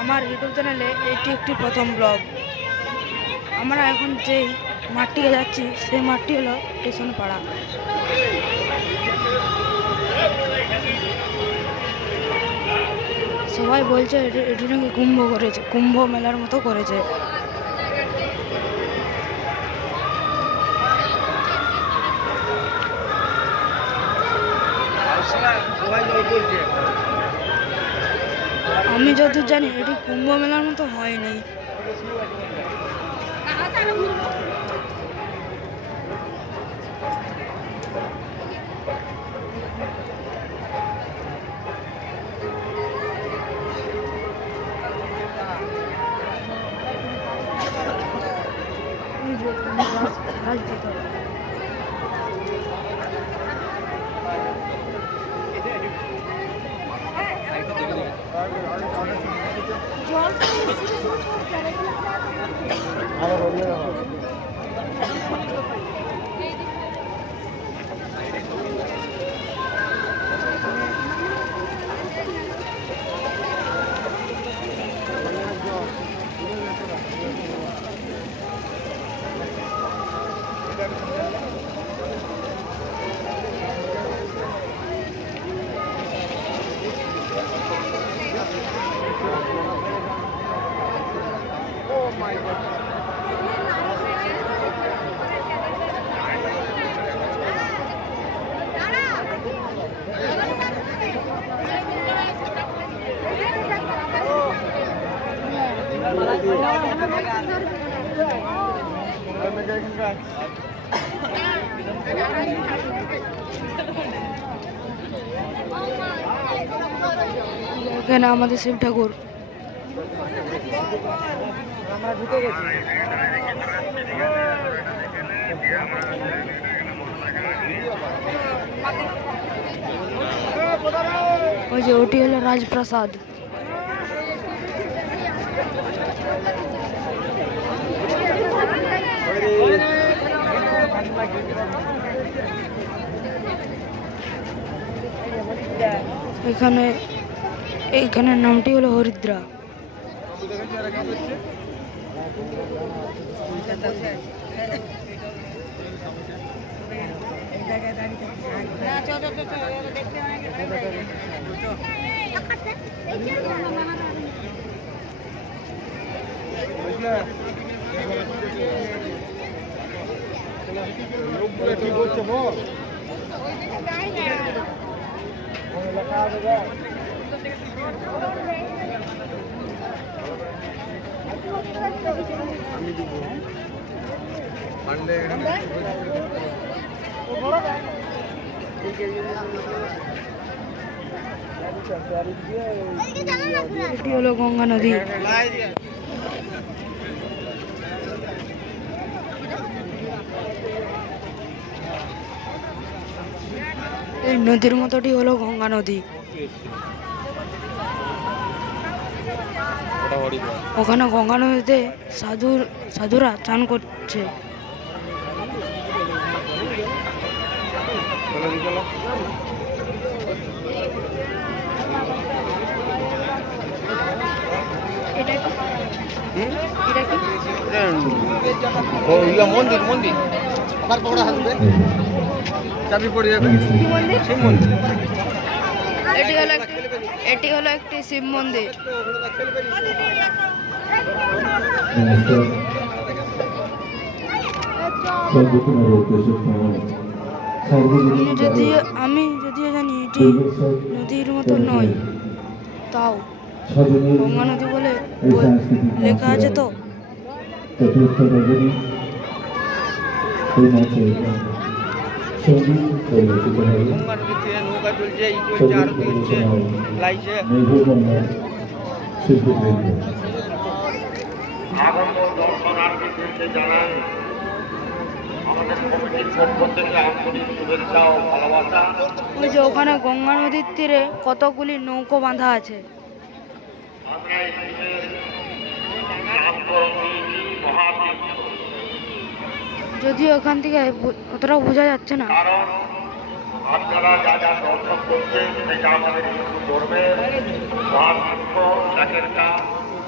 আমার ইউটিউব চ্যানেলে এটি একটি প্রথম ব্লগ। আমরা এখন যেই মাঠটিতে যাচ্ছি সেই মাঠটি হলো স্টেশন পাড়া। সবাই বলছে এটি নাকি কুম্ভ মেলার মতো করেছে। আমি যতদূর জানি এটি কুম্ভ মেলার মতো হয়নি। এখানে আমাদের শিব ঠাকুর। ওই যে ওটি হলো রাজপ্রাসাদ। এখানের নামটি হলো হরিদ্রা। এটি হলো গঙ্গা নদী। এই নদীর মতোটি হলো গঙ্গা নদী। ওখানে গঙ্গা নদীতে সাধুরা চান করছে। মন্দির এটি হলো একটি শিব মন্দির। আমি যদিও জানি এটি নদীর মতো নয়, তাও গঙ্গা নদী বলে লেখা আছে। তো ওই যে ওখানে গঙ্গা নদীর তীরে কতগুলি নৌকো বাঁধা আছে। যদিও এখান থেকে অতটা বোঝা যাচ্ছে না। আপনারা যা যা দর্শক করছে সেটা আমাদের হিন্দু ধর্মের মহাতীর্থ একটা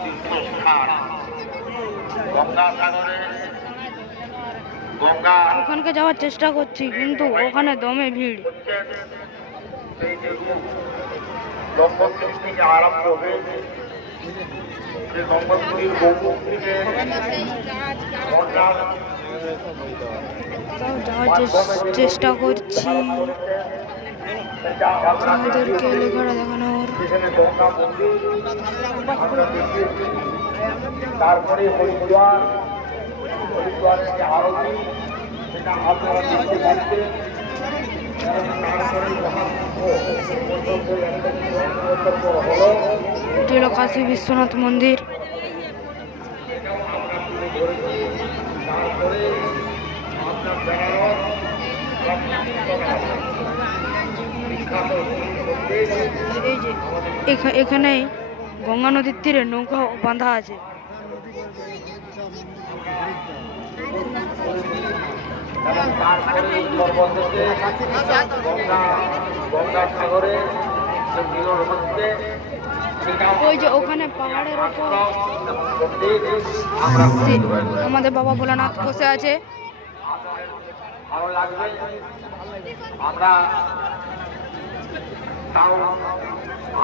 তীর্থস্থান। গঙ্গাসাগরে গঙ্গা ওখানকে যাওয়ার চেষ্টা করছি, কিন্তু ওখানে দমে ভিড়। সেই যে গঙ্গোত্রী থেকে আরম্ভ হয়েছে, সেই গঙ্গোত্রীর গৌমুখ থেকে গঙ্গার তাও যাওয়ার চেষ্টা করছি। আমাদেরকে লেখাটা দেখানো ওর। সেখানে গঙ্গা মন্দির আমরা দেখিয়েছি। তারপরে হরিদ্বার, হরিদ্বারের যে আরতি সেটা আপনারা দেখতে পাচ্ছেন। তারপরে হলো এটি হলো কাশী বিশ্বনাথ মন্দির। তারপরে আপনার বেনারস বিখ্যাত এই যে এখানেই গঙ্গা নদীর তীরে নৌকা বাঁধা আছে। এবং তারপরে সর্বশেষে গঙ্গাসাগরে যে মিলন হচ্ছে ওই যে ওখানে পাহাড়ের ওপর আমরা আমাদের বাবা ভোলানাথ বসে আছে। ভালো লাগবে। আমরা তাও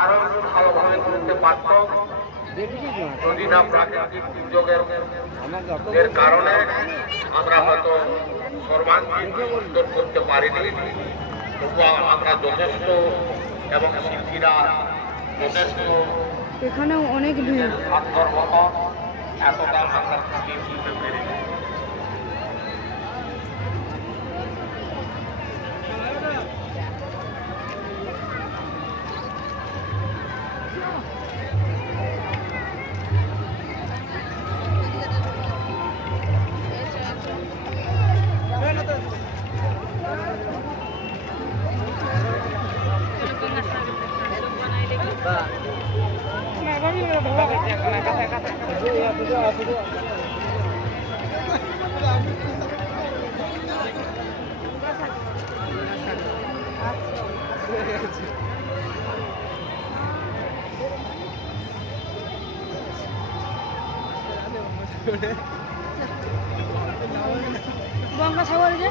আরো ভালোভাবে করতে পারতাম যদি না প্রাকৃতিক দুর্যোগের কারণে আমরা হয়তো সর্বাঙ্গীন সুন্দর করতে পারিনি। তবুও আমরা যথেষ্ট এবং শিল্পীরা যথেষ্ট এখানেও অনেক ভিড়। সাধ্যর মতো এতটা আমরা ফুটিয়ে তুলতে পেরেছি। গঙ্গাসাগর যে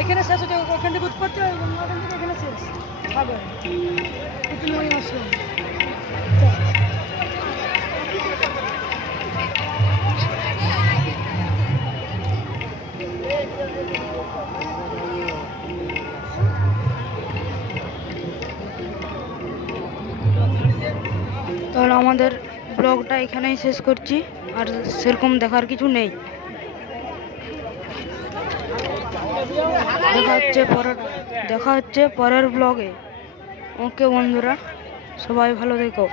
এখানে শেষ হচ্ছে, ওখান থেকে উৎপত্তি হয়, ওখান থেকে এখানে শেষ সাগর। তাহলে আমাদের ব্লগটা এখানেই শেষ করছি, আর সেরকম দেখার কিছু নেই। দেখা হচ্ছে পরের ব্লগে। ওকে বন্ধুরা, সবাই ভালো থেকো।